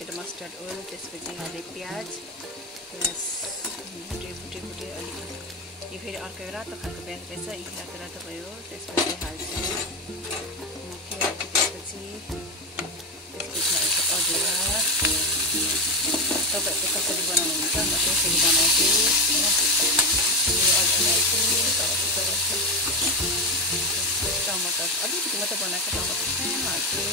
कतिवटा mustard oil, त्यसपछि हालेँ प्याज भुटे अलिकति यो फेरि अर्को रातो खालको प्याज रहेछ, यी रातो भयो। त्यसपछि हाल्छु त्यसपछि हाल्छु अदुवा। तपाईँहरूको कसरी बनाउनुहुन्छ, म त्यसरी बनाउँछु। टमाटर अलिकति मात्रै बनाएको टमाटर सानो हाल्छु।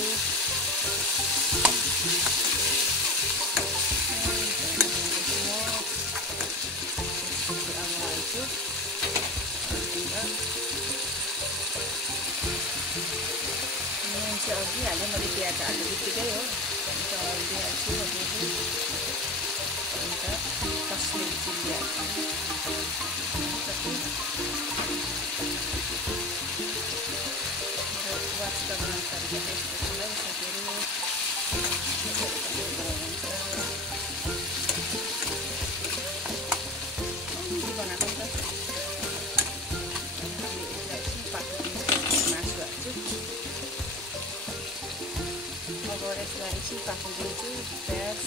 अघि हालेँ मैले प्याज हाल्ने बित्तिकै हो, अन्त हल्दी हाल्छु अलिअलि, अन्त कश्मिरी चिल्ली हाल्छु वाचिपा बनाउने तरिका त्यसपछि है साथीहरू बनाएको त मासु हाल्छु। अब यसलाई एकछिन पाक्न दिन्छु। प्याज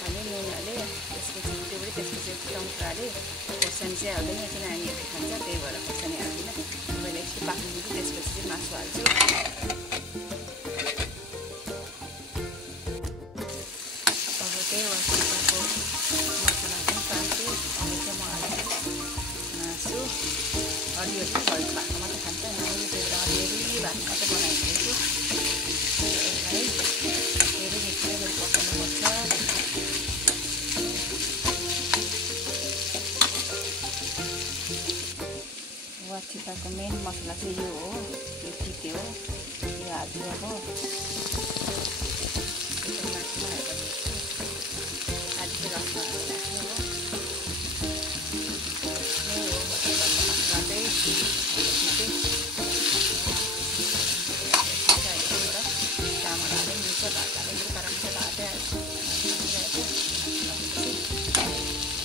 हालेँ, नुन हालेँ, त्यसपछि त्यसपछि टमाटर हालेँ। खोर्सानी चाहिँ हाल्दैन, किन नानीहरूले खान्छ, त्यही भएर खोर्सानी हाल्दिनँ। मैले एकछिन पाक्न दिन्छु, त्यसपछि चाहिँ मासु हाल्छु। अब त्यही वाचिपाको मसला पनि पाल्छु। अब चाहिँ म हाल्छु मासु। अलिअलि भएको मात्रै खान्छ, नानीले त्यही भएर अलिअलि भएको मात्रै बनाइदिन्छु। यसलाई धेरै मिक्सै गरी पकाउनुपर्छ। वाचिपाको मेन मसला चाहिँ यो हो, यो तिते हो, यो हाल्छु। अब मासुमा हालेर आधी रसमा हालेर राख्नु हो। यही हो वाचिपाको मसला चाहिँ। चामल हालेँ, मिठो भात हालेँ, कराउँछ भातै हाल्छु।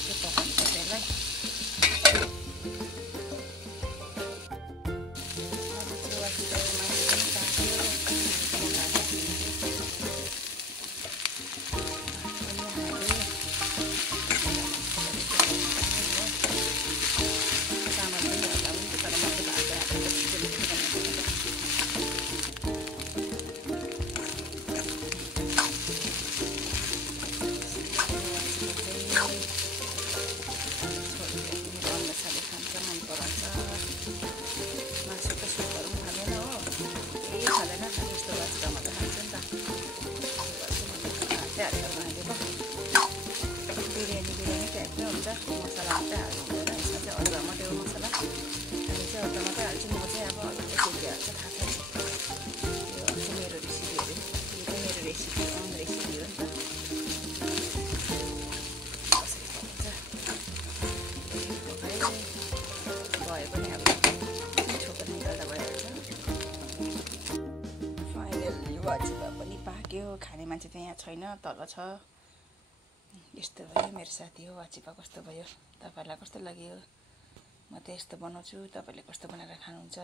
त्यो पकाउँछ त्यसलाई। बिरयानी टाइपकै हुन्छ, मसला मात्रै हाल्नु हुँदैन। यसमा चाहिँ अदुवा मात्रै हो मसला, हामी चाहिँ अदुवा मात्रै हाल्छु। म चाहिँ अब अदुवा चाहिँ के हाल्छ थाहा छैन। यो चाहिँ मेरो रेसिपी हो, यो चाहिँ मेरो रेसिपी हो नि त। कसरी पकाउँछ भयो पनि अब मिठो पनि निकाल्दा भइहाल्छ। फाइनली वाचिपा पनि पाक्यो। खाने मान्छे चाहिँ यहाँ छैन, तल छ। यस्तो भयो मेरो साथी हो वाचिपा। कस्तो भयो, तपाईँहरूलाई कस्तो लाग्यो? म त यस्तो बनाउँछु, तपाईँले कस्तो बनाएर खानुहुन्छ?